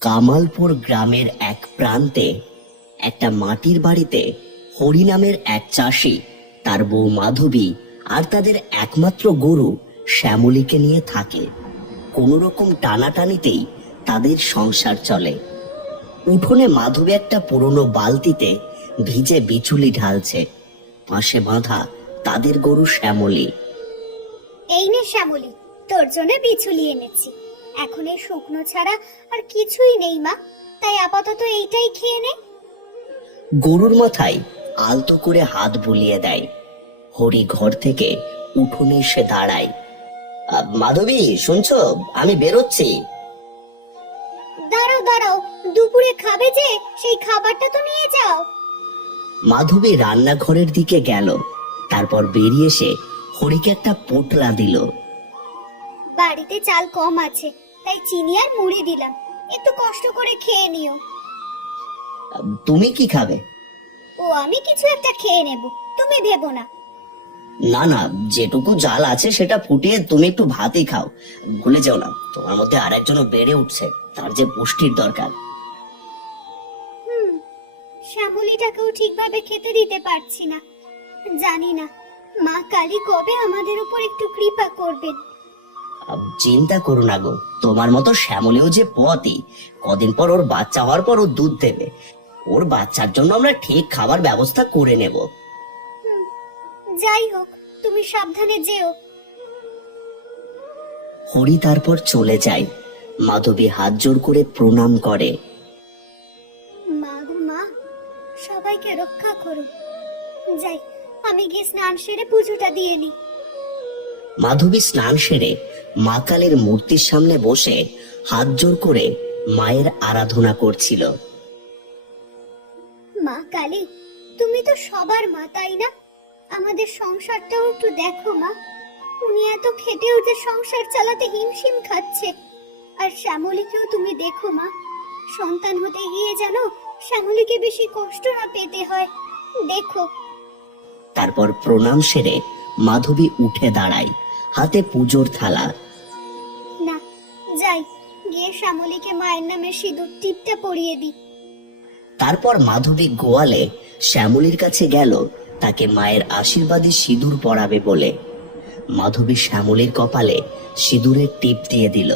কামালপুর গ্রামের এক প্রান্তে একটা মাটির বাড়িতে হরি নামের এক চাষি, তার বউ মাধবী আর তাদের একমাত্র গরু শ্যামলীকে নিয়ে থাকে। কোনো রকম টানাটানিতেই তাদের সংসার চলে। উঠোনে মাধবী একটা পুরনো বালতিতে ভিজে বিচুলি ঢালছে, পাশে বাঁধা তাদের গরু শ্যামলী। এই নে শ্যামলী, তোর জন্য বিছুলি এনেছি। এখন এই শুকনো ছাড়া আর কিছুই নেই মা, তাই আপাতত এইটাই খেয়ে নে। গরুর মাথায় আলতো করে হাত বুলিয়ে দেয়। হরি ঘর থেকে উঠোনে এসে দাঁড়ায়। মাধবী, শুনছো? আমি বেরোচ্ছি। দাঁড়াও দাঁড়াও, দুপুরে খাবে যে, সেই খাবারটা তো নিয়ে যাও। মাধবী রান্নাঘরের দিকে গেল, তারপর বেরিয়ে এসে হরিকে একটা পোটলা দিল। বাড়িতে চাল কম আছে, তাই চিনি আর মুড়ি দিলাম, একটু কষ্ট করে খেয়ে নিও। তুমি কি খাবে? ও, আমি কিছু একটা খেয়ে নেব, তুমি ভেবো না। না না, যেটুকু জাল আছে সেটা ফুটিয়ে তুমি একটু ভাতই খাও। ভুলে যাও না, তোমার মধ্যে আর একজনও বেড়ে উঠছে, তার যে পুষ্টির দরকার। শ্যামলীটাকেও ঠিকভাবে খেতে দিতে পারছি না। জানি না মা কালী কবে আমাদের উপর একটু কৃপা করবেন। চিন্তা করো না গো, তোমার মতো শ্যামলীও যে পথই, কদিন পর ওর বাচ্চা হওয়ার পর ও দুধ দেবে। ওর বাচ্চার জন্য আমরা ঠিক খাবার ব্যবস্থা করে নেব। যাই হোক, তুমি সাবধানে যেও। হরি তারপর চলে যায়। মাধবী হাত জোর করে প্রণাম করে। মা গো মা, সবাইকে রক্ষা করো। যাই, আমি গিয়ে স্নান সেরে পুজোটা দিয়ে নি। মাধবী স্নান সেরে মা কালীর মূর্তির সামনে বসে হাত জোর করে মায়ের আরাধনা করছিল। মা কালী, তুমি তো সবার মা, তাই না? আমাদের সংসারটাও একটু দেখো মা। উনি এত খেটেও যে সংসার চালাতে হিমশিম খাচ্ছে। আর শ্যামলীকেও তুমি দেখো মা, সন্তান হতে গিয়ে যেন শ্যামলীকে বেশি কষ্ট না পেতে হয়, দেখো। তারপর প্রণাম সেরে মাধবী উঠে দাঁড়ায়, হাতে পুজোর থালা। না, যাই, গিয়ে শ্যামলীকে মায়ের নামে সিঁদুর টিপটা পরিয়ে দিই। তারপর মাধবী গোয়ালে শ্যামলীর কাছে গেল তাকে মায়ের আশীর্বাদী সিঁদুর পরাবে বলে। মাধবী শ্যামলীর কপালে সিঁদুরের টিপ দিয়ে দিল।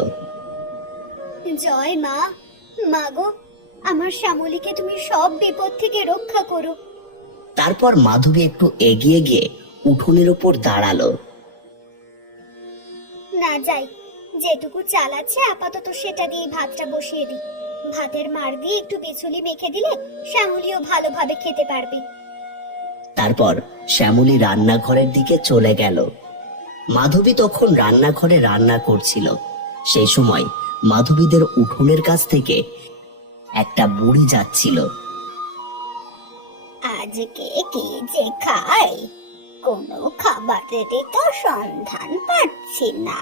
জয় মা। মা গো, আমার শ্যামলীকে তুমি সব বিপদ থেকে রক্ষা করো। তারপর মাধবী একটু এগিয়ে গিয়ে উঠোনের উপর দাঁড়ালো। না, যাই, যেটুকু চাল আছে আপাতত সেটা দিয়ে ভাতটা বসিয়ে দিই। ভাতের মাড় দিয়ে একটু বিছুলি মেখে দিলে শ্যামলীও ভালোভাবে খেতে পারবে। তারপর শ্যামলী রান্নাঘরের দিকে চলে গেল। মাধবী তখন রান্নাঘরে রান্না করছিল। সেই সময় মাধবীদের উঠোনের কাছ থেকে একটা বুড়ি যাচ্ছিল। আজকে কি যে খাই, কোনো খাবারেরই তো সন্ধান পাচ্ছি না।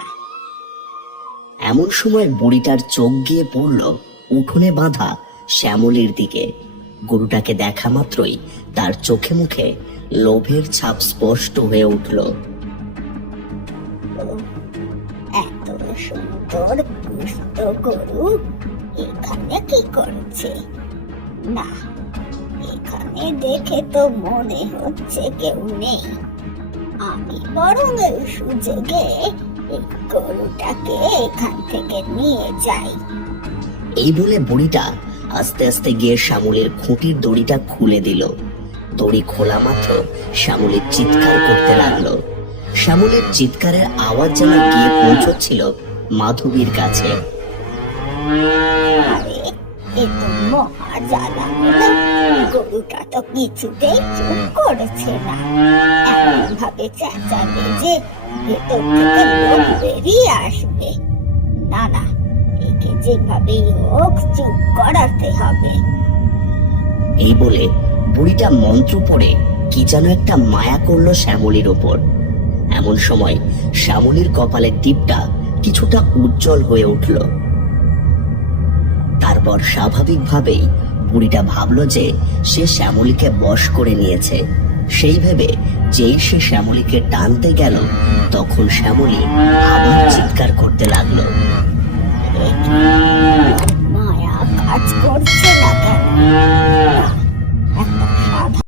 এমন সময় বুড়িটার চোখ গিয়ে পড়ল উঠোনে বাঁধা শ্যামলীর দিকে। গরুটাকে দেখা মাত্রই তার চোখে মুখে লোভের ছাপ স্পষ্ট হয়ে উঠল। এত সুন্দর পুষ্ট গরু এখানে কি করছে? না, এখানে দেখে তো মনে হচ্ছে কেউ নেই। আমি বরং এই সুযোগে এই গরুটাকে এখান থেকে নিয়ে যাই। এই বলে বুড়িটা আস্তে আস্তে গিয়ে শ্যামলীর খুঁটির দড়িটা খুলে দিল। দড়ি খোলা মাত্র শ্যামলীর চিৎকার করতে লাগলো। শ্যামলীর চিৎকারের আওয়াজ যেন গিয়ে পৌঁছচ্ছিল মাধবীর কাছে। আরে, এ তো মহা জ্বালা হলো। গরুটা তো কিছুতেই চুপ করেছে না, এমন ভাবে চেঁচাবে যে ভেতর থেকে লোক বেরিয়ে আসবে। না না, একে যেভাবেই হোক চুপ করাতে হবে। এই বলে বুড়িটা মন্ত্র পড়ে কি যেন একটা মায়া করলো শ্যামলীর ওপর। এমন সময় শ্যামলীর কপালের টিপটা কিছুটা উজ্জ্বল হয়ে উঠল। তারপর স্বাভাবিকভাবেই বুড়িটা ভাবলো যে সে শ্যামলীকে বশ করে নিয়েছে। সেই ভেবে যেই সে শ্যামলীকে টানতে গেল, তখন শ্যামলী আবার চিৎকার করতে লাগলো। মায়া কাজ করছ